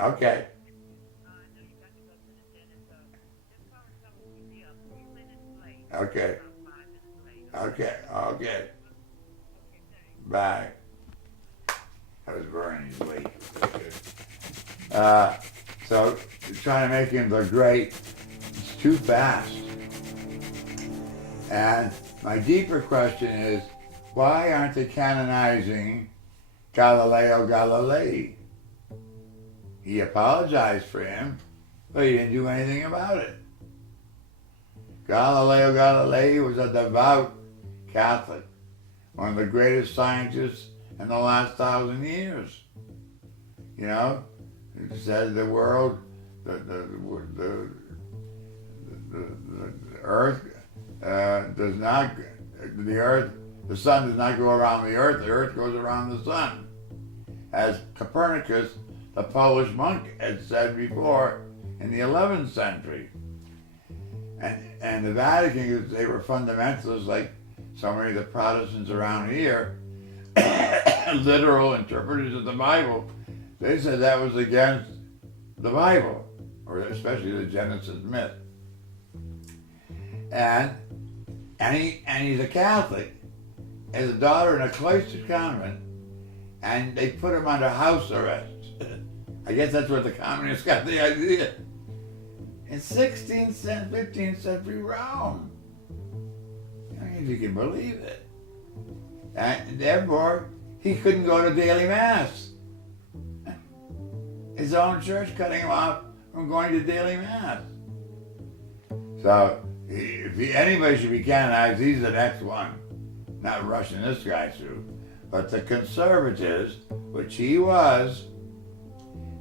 Okay. Okay. Okay. Okay. Bye. I was burning his weight. Uh, so trying to make him the great, it's too fast. And my deeper question is, why aren't they canonizing Galileo Galilei? He apologized for him, but he didn't do anything about it. Galileo Galilei was a devout Catholic, one of the greatest scientists in the last 1,000 years. You know, he said the world, the earth does not, the sun does not go around the earth goes around the sun. As Copernicus, the Polish monk, had said before in the 11th century. And the Vatican, they were fundamentalists like so many of the Protestants around here, literal interpreters of the Bible. They said that was against the Bible, or especially the Genesis myth. And he's a Catholic, as a daughter in a cloistered convent, and they put him under house arrest. I guess that's where the communists got the idea. In 16th, 15th century Rome. I mean, if you can believe it. And therefore, he couldn't go to daily mass. His own church cutting him off from going to daily mass. So, if anybody should be canonized, he's the next one. Not rushing this guy through. But the conservatives, which he was,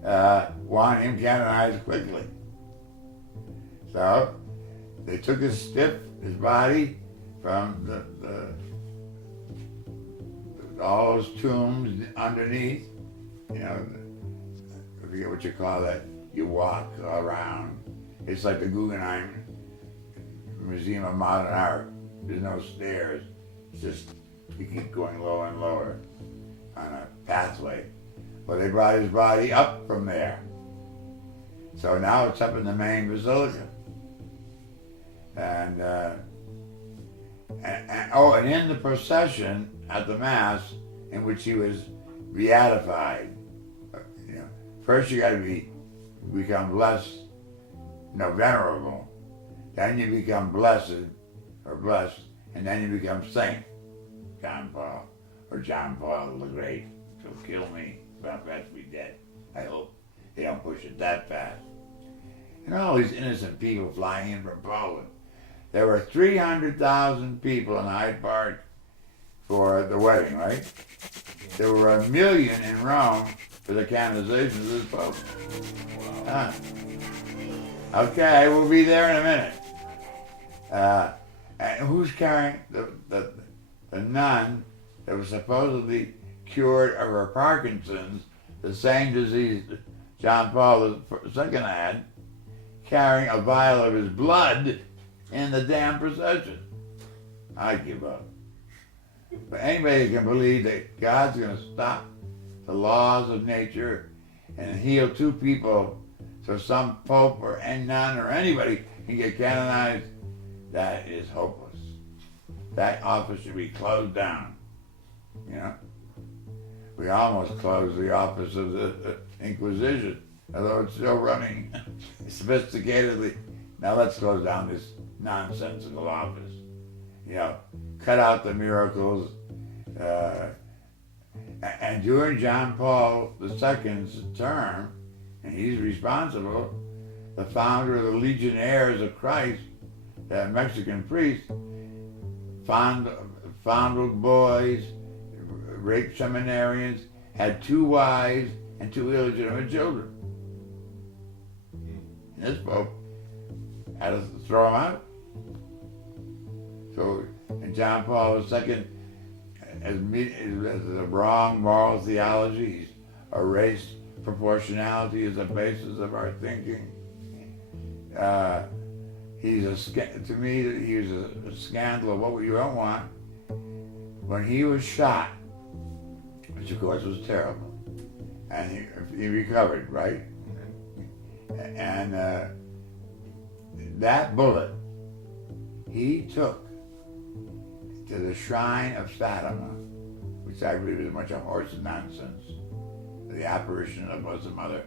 want him canonized quickly. So they took his body from all those tombs underneath. You know, I forget what you call that. You walk around. It's like the Guggenheim Museum of Modern Art. There's no stairs. It's just you keep going lower and lower on a pathway. Well, they brought his body up from there. So now it's up in the main basilica. And in the procession at the Mass in which he was beatified, you know, first you got to become blessed, venerable. Then you become blessed, and then you become Saint John Paul, or John Paul the Great. So kill me, but I'm about to be dead. I hope they don't push it that fast. And all these innocent people flying in from Poland. There were 300,000 people in Hyde Park for the wedding, right? There were 1 million in Rome for the canonization of this Pope. Huh. Okay, we'll be there in a minute. And who's carrying the nun that was supposedly cured of her Parkinson's, the same disease that John Paul II had, carrying a vial of his blood in the damn procession? I give up. But anybody can believe that God's going to stop the laws of nature and heal two people so some pope or nun or anybody can get canonized, that is hopeless. That office should be closed down. You know? We almost closed the office of the Inquisition, although it's still running sophisticatedly. Now let's close down this nonsensical office. You know, cut out the miracles. And during John Paul II's term, and he's responsible, the founder of the Legionnaires of Christ, that Mexican priest, fondled boys, raped seminarians, had 2 wives and 2 illegitimate children. And this Pope had to throw him out. So, and John Paul II has a wrong moral theology. He's erased proportionality as the basis of our thinking. To me, he was a scandal of what you don't want. When he was shot, which of course was terrible, and he recovered, right? And that bullet he took to the shrine of Fatima, which I believe is a bunch of horse nonsense, the apparition of the Blessed Mother.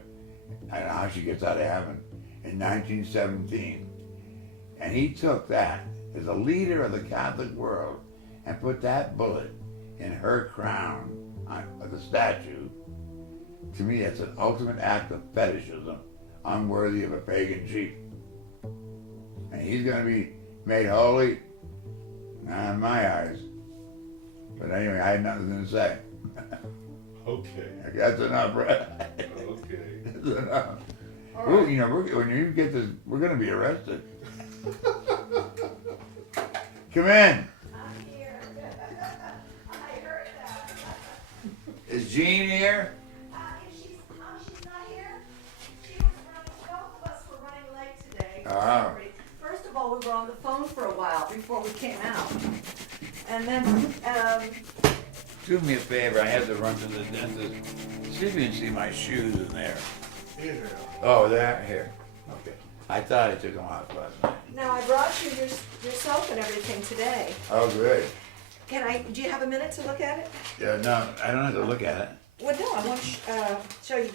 I don't know how she gets out of heaven, in 1917. And he took that as a leader of the Catholic world and put that bullet in her crown on the statue. To me, that's an ultimate act of fetishism, unworthy of a pagan chief. And he's going to be made holy, not in my eyes. But anyway, I had nothing to say. Okay. That's enough, right? Okay. That's enough. All Well, right. you know, when you get this, we're going to be arrested. Come in. I'm here. I heard that. Is Jean here? She's not here. She was running, both of us were running late today. Oh. Sorry. First of all, we were on the phone for a while before we came out. And then, Do me a favor, I have to run to the dentist. See if you can see my shoes in there. Here. Oh, they're here. Okay. I thought I took them out last night. now I brought you your soap and everything today. Oh, good. Do you have a minute to look at it? Yeah, no, I don't have to look at it. Well, no, I want to show you.